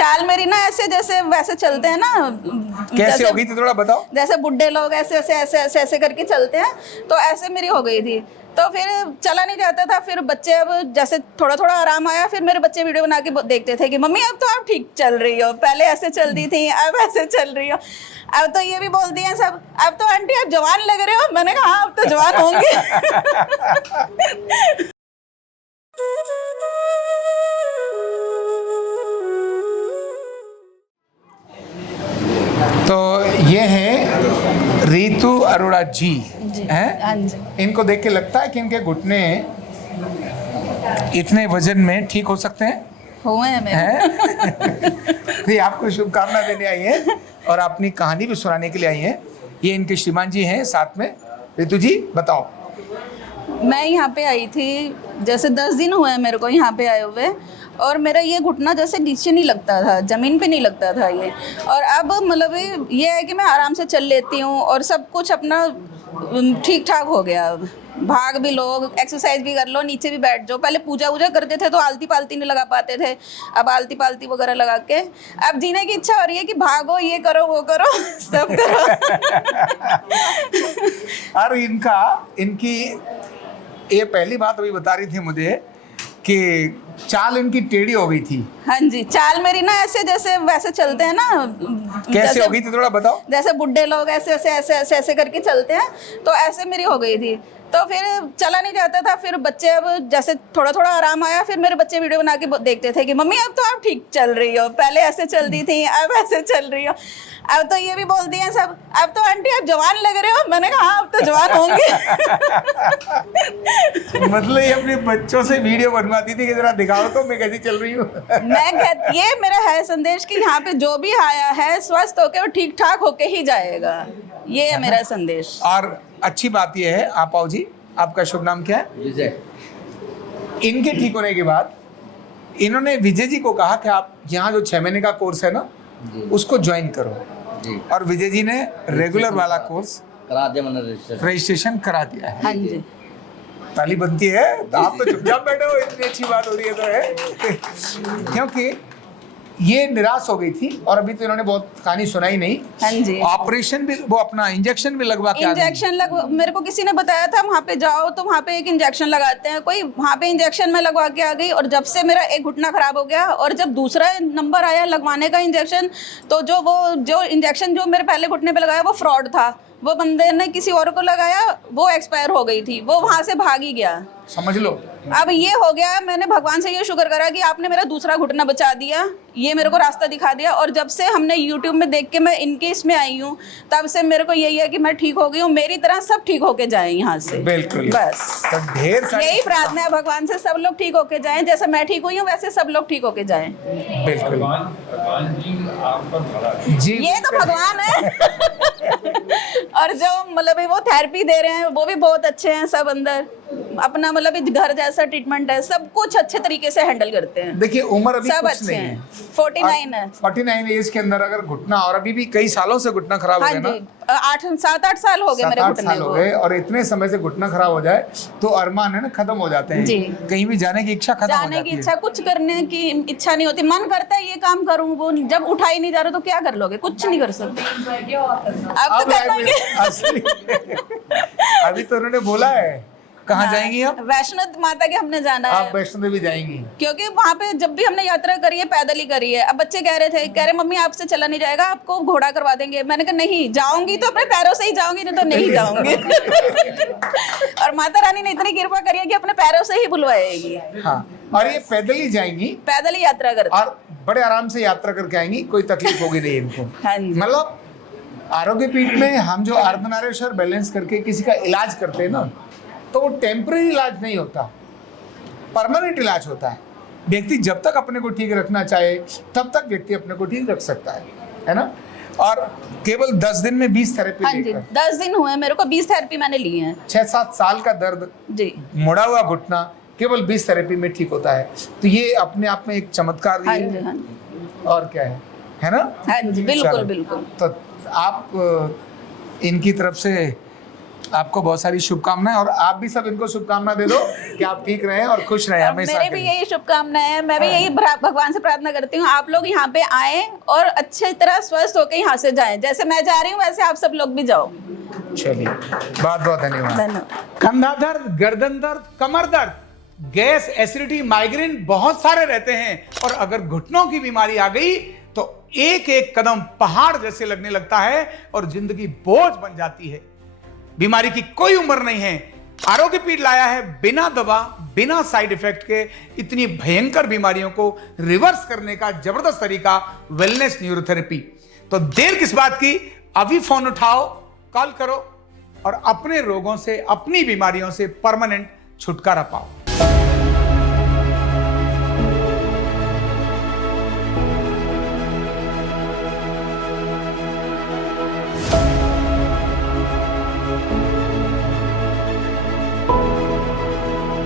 चाल मेरी ना ऐसे जैसे वैसे चलते हैं ना, कैसे हो गई थी थोड़ा बताओ। जैसे बुढ़े लोग ऐसे ऐसे ऐसे ऐसे ऐसे करके चलते हैं, तो ऐसे मेरी हो गई थी। तो फिर चला नहीं जाता था। फिर बच्चे अब जैसे थोड़ा थोड़ा आराम आया, फिर मेरे बच्चे वीडियो बना के देखते थे कि मम्मी अब तो आप ठीक चल रही हो, पहले ऐसे चलती थी अब ऐसे चल रही हो। अब तो ये भी बोलती हैं सब, अब तो आंटी आप जवान लग रहे हो। मैंने कहा हाँ अब तो जवान होंगे। तो ये है रितु अरोड़ा जी हैं। हाँ जी। इनको देख के लगता है कि इनके घुटने इतने वजन में ठीक हो सकते हैं। हुए हैं मेरे। तो ये आपको शुभकामना देने आई है और अपनी कहानी भी सुनाने के लिए आई हैं। ये इनके श्रीमान जी हैं साथ में। रितु जी बताओ। मैं यहाँ पे आई थी, जैसे 10 दिन हुए हैं मेरे को यहाँ पे आए हुए, और मेरा ये घुटना जैसे नीचे नहीं लगता था, ज़मीन पे नहीं लगता था ये। और अब मतलब ये है कि मैं आराम से चल लेती हूँ और सब कुछ अपना ठीक ठाक हो गया। अब भाग भी लो, एक्सरसाइज भी कर लो, नीचे भी बैठ जाओ। पहले पूजा वूजा करते थे तो आलती पालती नहीं लगा पाते थे, अब आलती पालती वगैरह लगा के अब जीने की इच्छा हो रही है कि भागो, ये करो वो करो, सब करो। और इनकी ये पहली बात अभी बता रही थी मुझे कि चाल इनकी टेढ़ी हो गई थी। हाँ जी, चाल मेरी ना ऐसे जैसे वैसे चलते हैं ना। कैसे हो गई थी थोड़ा बताओ। जैसे बुढ़े लोग ऐसे ऐसे ऐसे ऐसे ऐसे करके चलते हैं, तो ऐसे मेरी हो गई थी। तो फिर चला नहीं जाता था। फिर बच्चे अब जैसे थोड़ा थोड़ा आराम आया, फिर मेरे बच्चे वीडियो बना के देखते थे कि मम्मी अब तो आप ठीक चल रही हो, पहले ऐसे चलती थी अब ऐसे चल रही हो। अब तो ये भी बोलती हैं सब, अब तो आंटी आप जवान लग रहे हो। मैंने कहा हाँ अब तो जवान होंगे। मतलब ये अपने बच्चों से वीडियो बनवाती थी कि जरा दिखाओ तो मैं कैसी चल रही हूँ। ये मेरा है संदेश कि यहाँ पे जो भी आया है स्वस्थ होके और ठीक ठाक होके ही जाएगा। ये है मेरा संदेश। और अच्छी बात यह है, आप आओ जी, आपका शुभ नाम क्या है? विजय। इनके ठीक होने के बाद इन्होंने विजय जी को कहा कि आप यहाँ जो 6 महीने का कोर्स है ना उसको ज्वाइन करो जी। और विजय जी ने रेगुलर वाला कोर्स करा दिया, मैंने रजिस्ट्रेशन करा दिया है। हाँ जी। ताली बनती है। तो आप तो चुपचाप बैठे हो, इतनी अच्छी बात हो रही है तो है। क्योंकि ये निराश हो गई थी और अभी तो इन्होंने बहुत कहानी सुनाई नहीं। हाँ जी। ऑपरेशन भी, वो अपना इंजेक्शन भी लगवा के आ गई। इंजेक्शन मेरे को किसी ने बताया था वहाँ पे जाओ तो वहाँ पे एक इंजेक्शन लगाते हैं कोई, वहाँ पे इंजेक्शन में लगवा के आ गई। और जब से मेरा एक घुटना खराब हो गया और जब दूसरा नंबर आया लगवाने का इंजेक्शन, तो जो इंजेक्शन जो मेरे पहले घुटने पे लगाया वो फ्रॉड था। वो बंदे ने किसी और को लगाया, वो एक्सपायर हो गई थी, वो वहाँ से भाग ही गया। समझ लो। अब ये हो गया, मैंने भगवान से ये शुक्र करा कि आपने मेरा दूसरा घुटना बचा दिया, ये मेरे को रास्ता दिखा दिया। और जब से हमने YouTube में देख के मैं इनके इसमें आई हूँ, तब से मेरे को यही है कि मैं ठीक हो गई हूँ। मेरी तरह सब ठीक होके जाएं यहाँ से। बिल्कुल। बस तो ढेर सारी यही प्रार्थना है भगवान से, सब लोग ठीक होके जाएं। जैसे मैं ठीक हुई हूँ वैसे सब लोग ठीक होके जाएं। बिल्कुल भगवान जी आप पर भला जी। ये तो भगवान है। और जो मतलब वो थेरेपी दे रहे हैं वो भी बहुत अच्छे हैं सब अंदर। अपना मतलब घर जैसा ट्रीटमेंट है, सब कुछ अच्छे तरीके से हैंडल करते हैं। देखिए उम्र अभी सब कुछ अच्छे नहीं हैं। है। 49 है। 49 एज के अंदर अगर घुटना, और अभी भी कई सालों से घुटना खराब हो हाँ गया जी, ना, 7-8 साल हो गए मेरे 7-8 घुटने साल हो को। गए और इतने समय से घुटना खराब हो जाए तो अरमान है ना खत्म हो जाते हैं जी। कहीं भी जाने की इच्छा खत्म हो जाने जाती की है। इच्छा, कुछ करने की इच्छा नहीं होती। मन करता है ये काम करूं, वो जब उठा ही नहीं जा रहा तो क्या कर लोगे, कुछ नहीं कर सकते। अब तो कर लोगे। अभी तो उन्होंने बोला है। कहाँ जाएंगी आप? वैष्णो माता के हमने जाना आप है, वैष्णो देवी जाएंगी? क्योंकि वहाँ पे जब भी हमने यात्रा करी है पैदल ही करी है। अब बच्चे कह रहे मम्मी आपसे चला नहीं जाएगा, आपको घोड़ा करवा देंगे। मैंने कहा नहीं, जाऊंगी तो अपने पैरों से ही जाऊंगी, नहीं तो नहीं जाऊंगी। और माता रानी ने इतनी कृपा करी है कि अपने पैरों से ही बुलवाएगी। हाँ, और ये पैदल ही जाएंगी, पैदल ही यात्रा करते। और बड़े आराम से यात्रा करके आएंगी, कोई तकलीफ होगी नहीं इनको। हाँ जी। मतलब आरोग्य पीठ में हम जो अर्धनारेश्वर बैलेंस करके किसी का इलाज करते हैं ना, तो वो टेम्पररी इलाज नहीं होता, परमानेंट इलाज होता है। व्यक्ति जब तक अपने को ठीक रखना चाहे तब तक व्यक्ति अपने को ठीक रख सकता है ना। और केवल 10 दिन में 20 थेरेपी हाँ जी, 10 दिन हुए मेरे को, 20 थेरेपी मैंने ली है। 6-7 साल का दर्द, जी, मुड़ा हुआ घुटना केवल 20 थेरेपी में ठीक होता है। तो ये अपने आप में एक चमत्कार हाँ ही जी, है। हाँ जी, और क्या है ना। हाँ जी, बिल्कुल चलो। बिल्कुल। तो आप इनकी तरफ से आपको बहुत सारी शुभकामनाएं, और आप भी सब इनको शुभकामना दे दो कि आप ठीक रहें और खुश रहें हमेशा मेरे के भी लिए। यही शुभकामनाएं हैं। मैं भी यही भगवान से प्रार्थना करती हूँ आप लोग यहाँ पे आए और अच्छे तरह स्वस्थ होकर यहाँ से जाएं। जैसे मैं जा रही हूँ वैसे आप सब लोग भी जाओ। चलिए, बहुत बहुत धन्यवाद। धन्यवाद। कंधा दर्द, गर्दन दर्द, कमर दर्द, गैस, एसिडिटी, माइग्रेन बहुत सारे रहते हैं, और अगर घुटनों की बीमारी आ गई तो एक एक कदम पहाड़ जैसे लगने लगता है और जिंदगी बोझ बन जाती है। बीमारी की कोई उम्र नहीं है। आरोग्य पीठ लाया है बिना दवा, बिना साइड इफेक्ट के इतनी भयंकर बीमारियों को रिवर्स करने का जबरदस्त तरीका, वेलनेस न्यूरोथेरेपी। तो देर किस बात की, अभी फोन उठाओ, कॉल करो और अपने रोगों से, अपनी बीमारियों से परमानेंट छुटकारा पाओ।